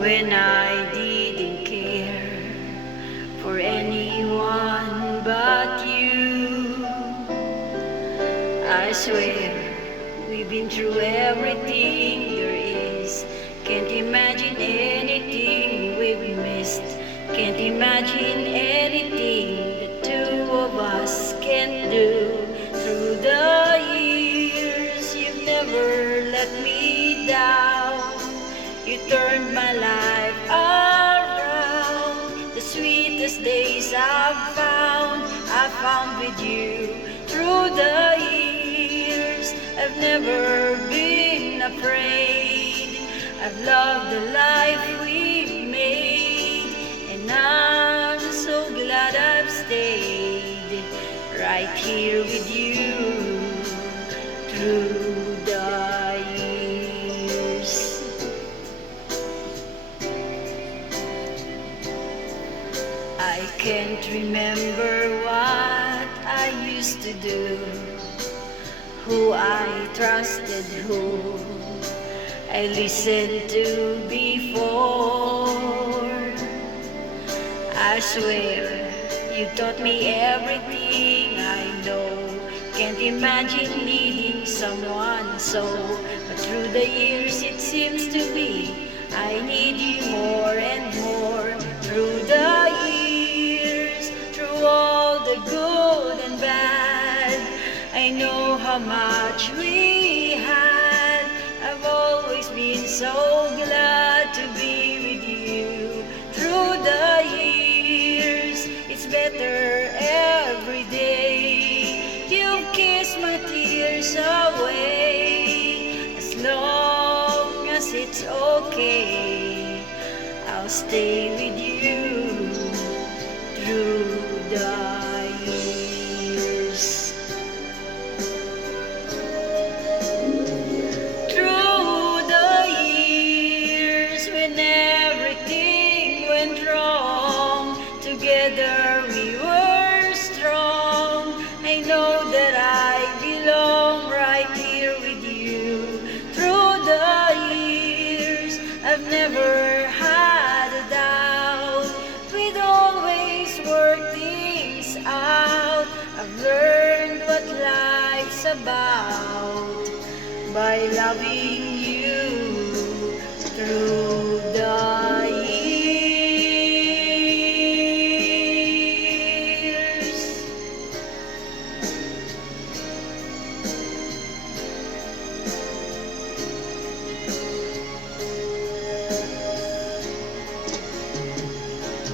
when I didn't care for anyone but you. I swear we've been through everything there is. Can't imagine anything we've missed. Can't imagine anything the two of us can do. Through the years, you've never let me down. You turned my life around. The sweetest days I found with you. Through the years, I've never been afraid. I've loved the life we've made, and I'm so glad I've stayed right here with you through the years. I can't remember what I used to do, who I trusted, who I listened to before. I swear you taught me everything I know. Can't imagine needing someone so, but through the years it seems to me I need you more and more. Through the years, through all the good and bad, I know how much we had. I've always been so glad to be with you. Through the years, it's better every day. You kiss my tears away. As long as it's okay, I'll stay with you through the years. Through the years, when everything went wrong, together we were strong. I know that I belong right here with you. Through the years, I've never had a doubt. We'd always work things out. I've learned what life's about by loving you through the years.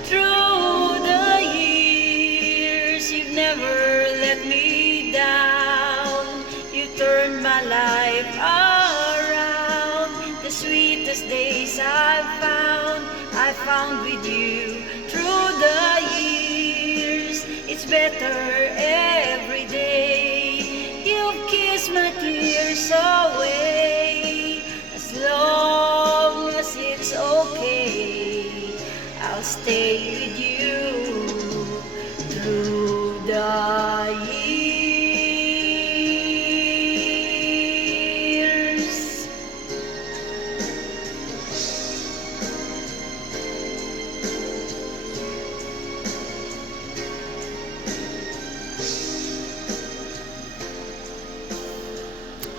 Through the years, you've never let me down. You turned my life around. The sweetest days I found with you. Through the years, it's better every day. You've kissed my tears away.